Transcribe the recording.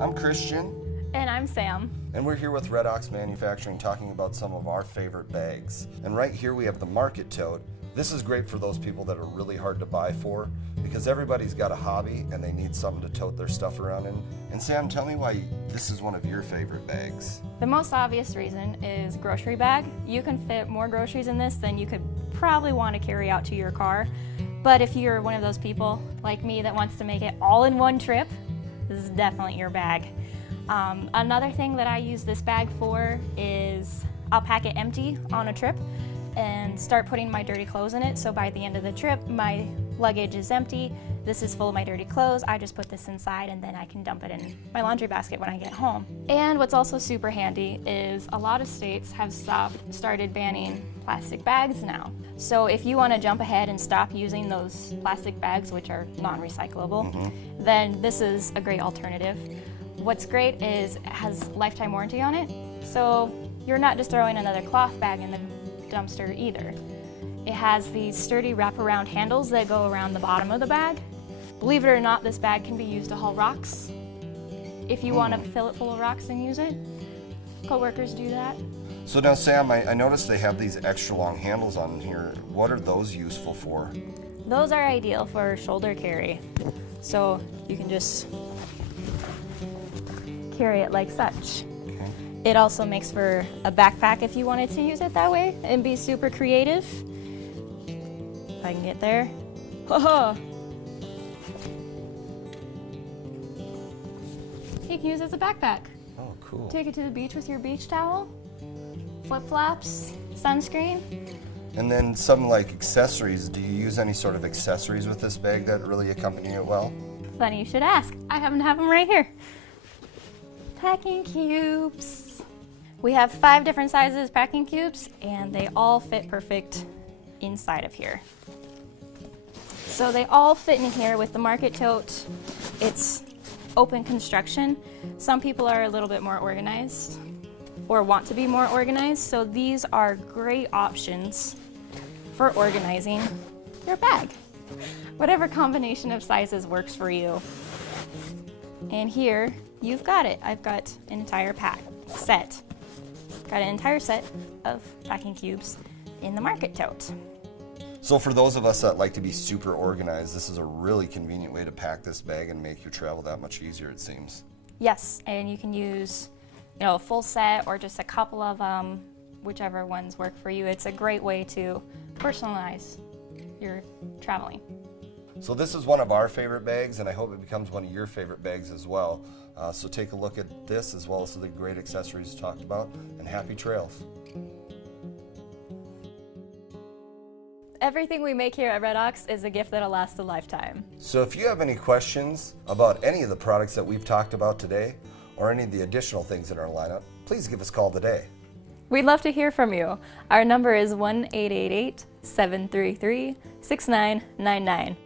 I'm Christian. And I'm Sam. And we're here with Red Oxx Manufacturing talking about some of our favorite bags. And right here we have the Market Tote. This is great for those people that are really hard to buy for because everybody's got a hobby and they need something to tote their stuff around in. And Sam, tell me why this is one of your favorite bags. The most obvious reason is grocery bag. You can fit more groceries in this than you could probably want to carry out to your car. But if you're one of those people like me that wants to make it all in one trip, this is definitely your bag. Another thing that I use this bag for is I'll pack it empty on a trip and start putting my dirty clothes in it. So by the end of the trip, my luggage is empty. This is full of my dirty clothes. I just put this inside and then I can dump it in my laundry basket when I get home. And what's also super handy is a lot of states have started banning plastic bags now. So if you want to jump ahead and stop using those plastic bags, which are non-recyclable, then this is a great alternative. What's great is it has lifetime warranty on it, so you're not just throwing another cloth bag in the dumpster either. It has these sturdy wraparound handles that go around the bottom of the bag. Believe it or not, this bag can be used to haul rocks. If you want to fill it full of rocks and use it, co-workers do that. So now Sam, I noticed they have these extra long handles on here. What are those useful for? Those are ideal for shoulder carry. So you can just carry it like such. Okay. It also makes for a backpack if you wanted to use it that way and be super creative. If I can get there. You can use it as a backpack. Oh, cool. Take it to the beach with your beach towel, flip-flops, sunscreen. And then some like accessories. Do you use any sort of accessories with this bag that really accompany it well? Funny you should ask. I happen to have them right here. Packing cubes. We have 5 different sizes packing cubes and they all fit perfect inside of here. So they all fit in here with the Market Tote. It's open construction. Some people are a little bit more organized or want to be more organized, so these are great options for organizing your bag. Whatever combination of sizes works for you. And here, you've got it. I've got an entire set. Got an entire set of packing cubes in the Market Tote. So for those of us that like to be super organized, this is a really convenient way to pack this bag and make your travel that much easier, it seems. Yes, and you can use, a full set or just a couple of them, whichever ones work for you. It's a great way to personalize your traveling. So this is one of our favorite bags, and I hope it becomes one of your favorite bags as well. So take a look at this as well as the great accessories talked about, and happy trails. Everything we make here at Red Oxx is a gift that'll last a lifetime. So if you have any questions about any of the products that we've talked about today, or any of the additional things in our lineup, please give us a call today. We'd love to hear from you. Our number is 1-888-733-6999.